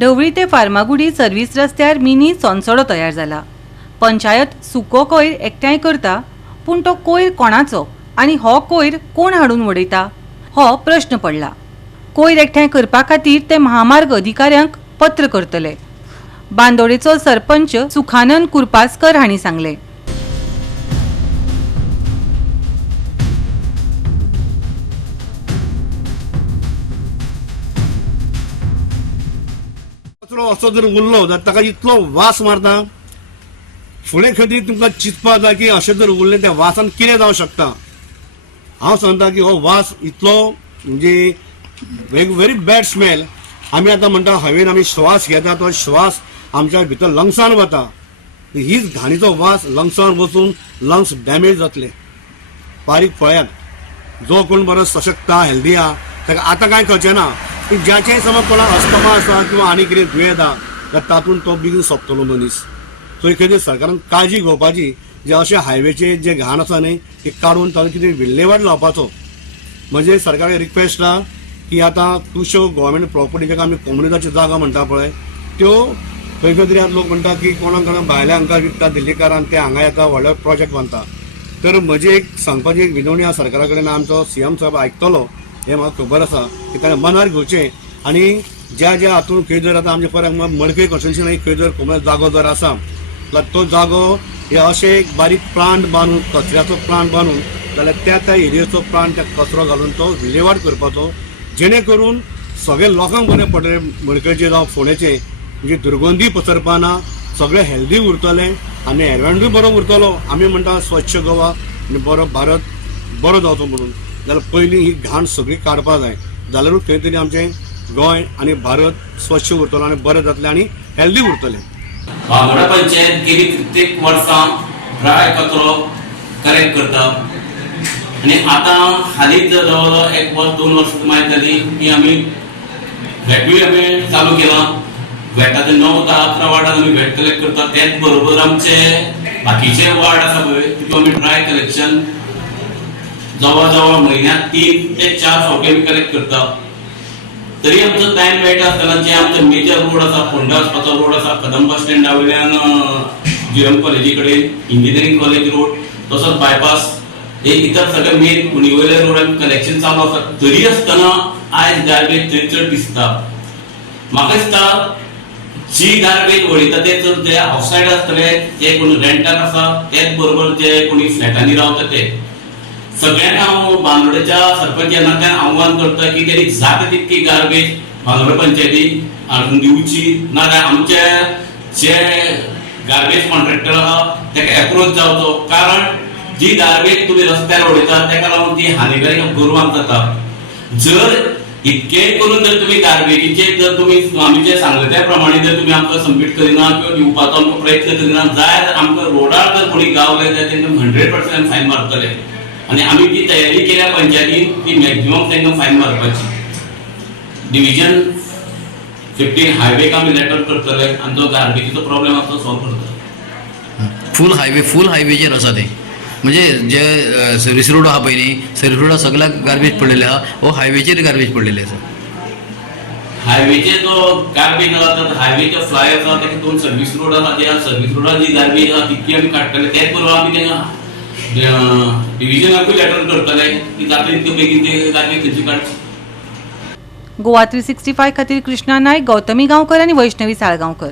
ढवळी ते फार्मागुडी सर्व्हिस रस्त्यार मिनी चोंचडो तयार जाला। पंचायत सुको कोयर एकठांय करता, पूण तो कोयर कोणाचो आनी हो कोयर कोण हाडून उडयता हो प्रश्न पडला। कोयर एकठांय करपा खातीर ते महामार्ग अधिकाऱ्यांक पत्र करतले। बांदोडेचो सरपंच सुखानंद कुरपासकर हांणी सांगले। कचरो असो जर उरलो जाल्यार ताका इतलो वास मारता, फुडें खंय तुमकां चिंतपा जाय की अशें जर उरलें त्या वासान कितें जावं शकता। हांव सांगता की हो वास इतलो म्हणजे व्हेरी बॅड स्मेल। आमी आतां म्हणटा हवेन आमी श्वास घेता, तो श्वास आमच्या भितर लंग्सान वता, हीच घाणीचो वास लंग्सान वचून लंग्स डॅमेज जातले। बारीक पळयात, जो कोण बरो सशक्त हेल्दी आहा ताका आतां कांय कळचें ना, की ज्याचेय समज कोणाक अस्थमा आसा किंवा आनी कितें दुयेंत आहा जाल्यार तातूंत तो बेगीन सोंपतलो मनीस। सो एखादी सरकारान काळजी घेवपाची, जे अशे हायवेचे जे घाण आसा न्ही ते काडून ताका कितें विल्हेवाट लावपाचो। म्हणजे सरकाराक रिक्वेस्ट आहा की आतां खुबश्यो गव्हर्मेंट प्रॉपर्टी जाका आमी कम्युनिटाच्यो जागा म्हणटा पळय, त्यो खंय खंय तरी लोक म्हणटा की कोणाक भायल्या हांकां विकता दिल्लीकारान, ते हांगा येता व्हडलो प्रोजेक्ट बांदता। तर म्हजी एक सांगपाची एक विनवणी आहा सरकारा कडेन, आमचो सीएम साहेब आयकतलो हें म्हाका खबर आसा की ताणें मनार घेवचें। आनी ज्या ज्या हातूंत खंय जर आतां आमचे फॉर एग्जांपल मडकय कॉन्स्टिट्युन्सी खंय जर कोमल जागो जर आसा जाल्यार तो जागो हे अशें एक बारीक प्लांट बांदून, कचऱ्याचो प्लांट बांदून जाल्यार त्या एरियेचो प्लांट त्या कचरो घालून तो विल्हेवाट करपाचो, जेणे करून सगळ्या लोकांक बरें पडटलें, मडकयचे जावं फोंडेचे, म्हणजे दुर्गंधी पसरपा ना, सगळें हेल्दी उरतलें आनी एनवायरमेंटूय बरो उरतलो। आमी म्हणटा स्वच्छ गोवा आनी बरो भारत बरो जावचो म्हणून, जाल्यार पयलीं ही घाण सगळी काडपा जाय, जाल्यारूच खंय तरी आमचें गोंय आनी भारत स्वच्छ उरतलो आनी बरें जातलें आनी हेल्दी उरतलें। बांदोडा पंचायत गेली कित्येक वर्सां ड्राय कचरो कलेक्ट करता आनी आतां हालींच जवळ एक वर्स 2 वर्स मागीर जाली की आमी व्हॅटूय आमी चालू केलां। व्हॅटाचे 9-10-11 वार्डान आमी व्हॅट कलेक्ट करता। त्याच बरोबर आमचे बाकीचे वार्ड आसा पळय तितून आमी ड्राय कलेक्शन जवळ जवळ म्हयन्याक 3 ते 4 फावटी आमी कलेक्ट करता। तरी आमचो टायम मेळटा आसतना जे आमचे मेजर रोड आसा, फोंडा वचपाचो रोड आसा, कदंब बस स्टँडा वयल्यान जीएम कॉलेजी कडेन इंजिनियरींग कॉलेज रोड, तसोच बायपास, हे इतर सगळे मेन पुणे वयले रोडान कनेक्शन चालू आसा। तरी आसतना आयज गार्बेज थंय चड दिसता। म्हाका दिसता जी गार्बेज उडयता ते जर जे आउटसायड आसतले, जे कोण रेंटाक आसा, तेच बरोबर जे कोणी फ्लॅटांनी रावता ते सगळ्यांक हांव बांदोडेच्या सरपंचांतल्यान आव्हान करता की तेणी जाता तितकी गार्बेज बांदोडे पंचायती हाडून दिवची, नाजाल्यार आमचे जे गार्बेज कॉन्ट्रॅक्टर आहा ताका एप्रोच जावचो। कारण जी गार्बेज तुमी रस्त्यार उडयता ताका लागून ती हानिकारक गोरवांक जाता। जर इतकें करून जर तुमी गार्बेजीचे जर तुमी आमी जे सांगले त्या प्रमाणे जर तुमी आमकां सबमीट करिना किंवा दिवपाचो आमकां प्रयत्न करिना जाल्यार आमकां रोडार जर कोणी गावले जाल्यार तांकां 100% फायन मारतले आनी आमी ती तयारी केल्या पंचायतीन की मॅक्झिमम तांकां फायन मारपाची। डिव्हिजन 15 हायवेक आमी लेटर करतले आनी तो गार्बेजीचो प्रॉब्लेम आसा तो सॉल्व करतले। फूल हायवेचेर आसा ते, म्हणजे जे सर्वीस रोड आहा पळय न्ही, सर्वीस रोडार सगळ्याक गार्बेज पडलेले आहा, हो हायवेचेर गार्बेज पडलेले आसा। हायवेचे जो गार्बेज आसा हायवेचे फ्लाय आसा ताका 2 सर्वीस रोड आसा, त्या सर्वीस रोडार जी गार्बेज आसा तितकी आमी काडटले। त्याच बरोबर आमी तांकां डिव्हिजनाकूय लेटर करतले की जाता तितके बेगीन ते गार्बेज खंयची काडची। गोवा 365 खातीर कृष्णा नायक, गौतमी गांवकर आनी वैष्णवी साळगांवकर।